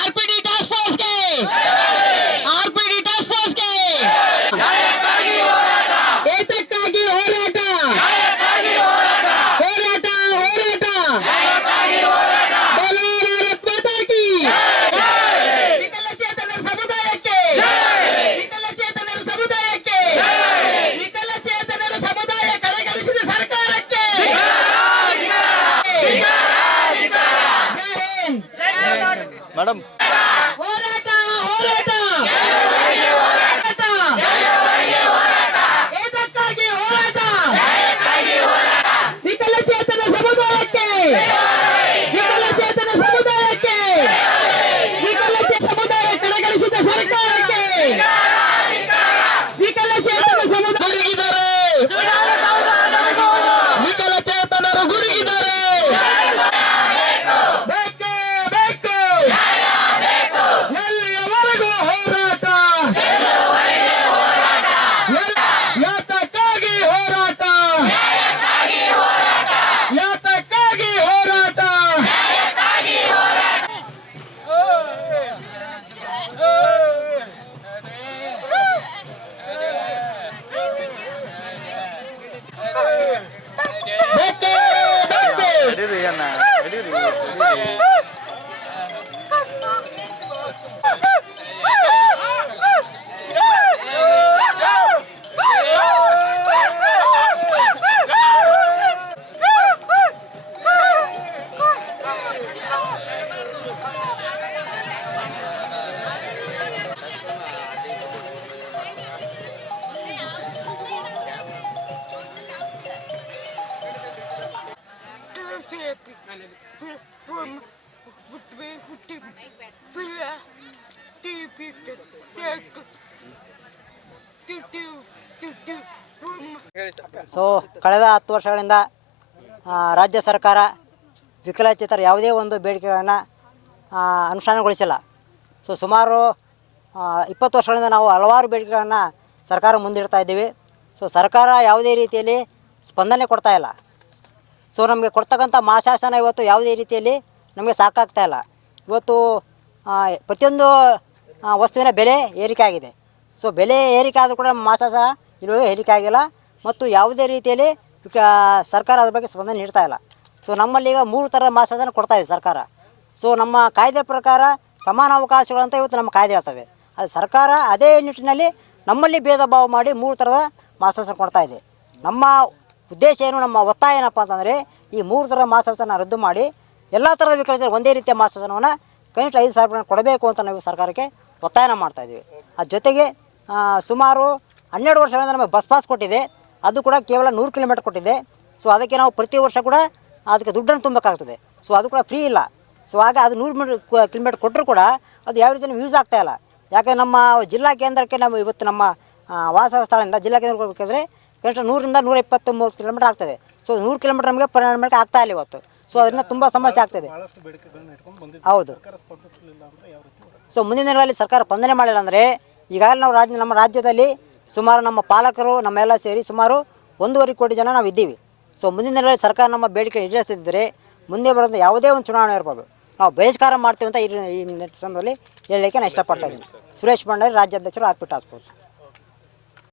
RPD task ಫೋರ್ಸ್ಗೆ RPD task ಫೋರ್ಸ್ಗೆ ಏತಕ್ಕಾಗಿ ಹೋರಾಟ ಹೋರಾಟ ಹೋರಾಟ ಬೋಲೋ ಭಾರತ್ ಮಾತಾ ಕಿ ವಿಕಲಚೇತನರ ಸಮುದಾಯಕ್ಕೆ ವಿಕಲಚೇತನರ ಸಮುದಾಯಕ್ಕೆ ವಿಕಲಚೇತನರ ಸಮುದಾಯ ಕಡೆಗಣಿಸಿದ ಸರ್ಕಾರಕ್ಕೆ ಮೇಡಮ್ ಹೋರಾಟ ಹೋರಾಟ ಏತಕ್ಕಾಗಿ ಹೋರಾಟ ವಿಕಲಚೇತನ ಸಮುದಾಯಕ್ಕೆ ವಿಕಲಚೇತನ ಸಮುದಾಯಕ್ಕೆ ವಿಕಲಚೇತನ ಸಮುದಾಯ ಕಡೆಗಣಿಸಿದ ಸರ್ಕಾರಕ್ಕೆ ವಿಕಲಚೇತನ ಸಮುದಾಯ ವಿಕಲಚೇತನರು ಗುರುಗಿದ್ದಾರೆ ಬೇಕು ಬೇಕು ಎಲ್ಲಿಯವರೆಗೂ ಹೋರಾಟ ಯಾತಕ್ಕಾಗಿ ಹೋರಾಟ ಯಾತಕ್ಕಾಗಿ ಹೋರಾಟ ಬೇಕು ಬೇಕು ನಡೀರಿ ಅಣ್ಣ ನಡೀರಿ ಸೊ ಕಳೆದ 10 ವರ್ಷಗಳಿಂದ ರಾಜ್ಯ ಸರ್ಕಾರ ವಿಕಲಚೇತರ ಯಾವುದೇ ಒಂದು ಬೇಡಿಕೆಗಳನ್ನು ಅನುಷ್ಠಾನಗೊಳಿಸಿಲ್ಲ. ಸೊ ಸುಮಾರು 20 ವರ್ಷಗಳಿಂದ ನಾವು ಹಲವಾರು ಬೇಡಿಕೆಗಳನ್ನು ಸರ್ಕಾರ ಮುಂದಿಡ್ತಾ ಇದ್ದೀವಿ. ಸೊ ಸರ್ಕಾರ ಯಾವುದೇ ರೀತಿಯಲ್ಲಿ ಸ್ಪಂದನೆ ಕೊಡ್ತಾ ಇಲ್ಲ. ಸೊ ನಮಗೆ ಕೊಡ್ತಕ್ಕಂಥ ಮಾಸಾಸನ ಇವತ್ತು ಯಾವುದೇ ರೀತಿಯಲ್ಲಿ ನಮಗೆ ಸಾಕಾಗ್ತಾ ಇಲ್ಲ. ಇವತ್ತು ಪ್ರತಿಯೊಂದು ವಸ್ತುವಿನ ಬೆಲೆ ಏರಿಕೆ ಆಗಿದೆ. ಸೊ ಬೆಲೆ ಏರಿಕೆ ಆದರೂ ಕೂಡ ಮಾಸಾಸನ ಇಳುವರಿ ಏರಿಕೆ ಆಗಿಲ್ಲ ಮತ್ತು ಯಾವುದೇ ರೀತಿಯಲ್ಲಿ ಸರ್ಕಾರ ಅದ್ರ ಬಗ್ಗೆ ಸ್ಪಂದನೆ ನೀಡ್ತಾ ಇಲ್ಲ. ಸೊ ನಮ್ಮಲ್ಲಿ ಈಗ 3 ಥರದ ಮಾಸಾಸನ ಕೊಡ್ತಾ ಇದೆ ಸರ್ಕಾರ. ಸೊ ನಮ್ಮ ಕಾಯ್ದೆ ಪ್ರಕಾರ ಸಮಾನ ಅವಕಾಶಗಳಂತ ಇವತ್ತು ನಮ್ಮ ಕಾಯ್ದೆ ಹೇಳ್ತದೆ. ಅದು ಸರ್ಕಾರ ಅದೇ ನಿಟ್ಟಿನಲ್ಲಿ ನಮ್ಮಲ್ಲಿ ಭೇದ ಭಾವ ಮಾಡಿ 3 ಥರದ ಮಾಸಾಸನ ಕೊಡ್ತಾ ಇದೆ. ನಮ್ಮ ಉದ್ದೇಶ ಏನು, ನಮ್ಮ ಒತ್ತಾಯ ಏನಪ್ಪ ಅಂತಂದರೆ ಈ 3 ಥರದ ಮಾಸಾಸನ ರದ್ದು ಮಾಡಿ ಎಲ್ಲ ಥರದ ವಿಕಲಚೇತನರು ಒಂದೇ ರೀತಿಯ ಮಾಸಾಸನವನ್ನು ಕನಿಷ್ಠ 5,000 ಕೊಡಬೇಕು ಅಂತ ನಾವು ಸರ್ಕಾರಕ್ಕೆ ಒತ್ತಾಯನ ಮಾಡ್ತಾಯಿದ್ದೀವಿ. ಅದ್ರ ಜೊತೆಗೆ ಸುಮಾರು 12 ವರ್ಷಗಳಿಂದ ನಮಗೆ ಬಸ್ ಪಾಸ್ ಕೊಟ್ಟಿದೆ. ಅದು ಕೂಡ ಕೇವಲ 100 ಕಿಲೋಮೀಟರ್ ಕೊಟ್ಟಿದೆ. ಸೊ ಅದಕ್ಕೆ ನಾವು ಪ್ರತಿ ವರ್ಷ ಕೂಡ ಅದಕ್ಕೆ ದುಡ್ಡನ್ನು ತುಂಬಬೇಕಾಗ್ತದೆ. ಸೊ ಅದು ಕೂಡ ಫ್ರೀ ಇಲ್ಲ. ಸೊ ಆಗ ಅದು 100 ಕಿಲೋಮೀಟರ್ ಕೊಟ್ಟರು ಕೂಡ ಅದು ಯಾವ ರೀತಿ ಯೂಸ್ ಆಗ್ತಾಯಿಲ್ಲ. ಯಾಕೆ ನಮ್ಮ ಜಿಲ್ಲಾ ಕೇಂದ್ರಕ್ಕೆ ನಾವು ಇವತ್ತು ನಮ್ಮ ವಾಸ ಸ್ಥಳದಿಂದ ಜಿಲ್ಲಾ ಕೇಂದ್ರಕ್ಕೆ ಹೋಗಬೇಕಂದ್ರೆ ಕನಿಷ್ಠ 100ರಿಂದ 123 ಕಿಲೋಮೀಟರ್ ಆಗ್ತದೆ. ಸೊ 100 ಕಿಲೋಮೀಟರ್ ನಮಗೆ ಪರಿಣಾಮ ಆಗ್ತಾ ಇಲ್ಲ ಇವತ್ತು. ಸೊ ಅದರಿಂದ ತುಂಬ ಸಮಸ್ಯೆ ಆಗ್ತದೆ. ಹೌದು. ಸೊ ಮುಂದಿನ ದಿನಗಳಲ್ಲಿ ಸರ್ಕಾರ ಸ್ಪಂದನೆ ಮಾಡಿಲ್ಲ ಅಂದರೆ ಈಗಾಗಲೇ ನಾವು ನಮ್ಮ ರಾಜ್ಯದಲ್ಲಿ ಸುಮಾರು ನಮ್ಮ ಪಾಲಕರು ನಮ್ಮೆಲ್ಲ ಸೇರಿ ಸುಮಾರು 1.5 ಕೋಟಿ ಜನ ನಾವು ಇದ್ದೀವಿ. ಸೊ ಮುಂದಿನ ದಿನಗಳಲ್ಲಿ ಸರ್ಕಾರ ನಮ್ಮ ಬೇಡಿಕೆ ಈಡೇರಿಸದಿದ್ದರೆ ಮುಂದೆ ಬರೋದು ಯಾವುದೇ ಒಂದು ಚುನಾವಣೆ ಇರ್ಬೋದು ನಾವು ಬಹಿಷ್ಕಾರ ಮಾಡ್ತೀವಿ ಅಂತ ಈ ಸಂದರ್ಭದಲ್ಲಿ ಹೇಳಲಿಕ್ಕೆ ನಾನು ಇಷ್ಟಪಡ್ತಾ ಇದ್ದೀನಿ. ಸುರೇಶ್ ಭಂಡಾರಿ, ರಾಜ್ಯಾಧ್ಯಕ್ಷರು, ಆರ್ಪಿ ಟಾಸ್ಕ್ ಫೋರ್ಸ್.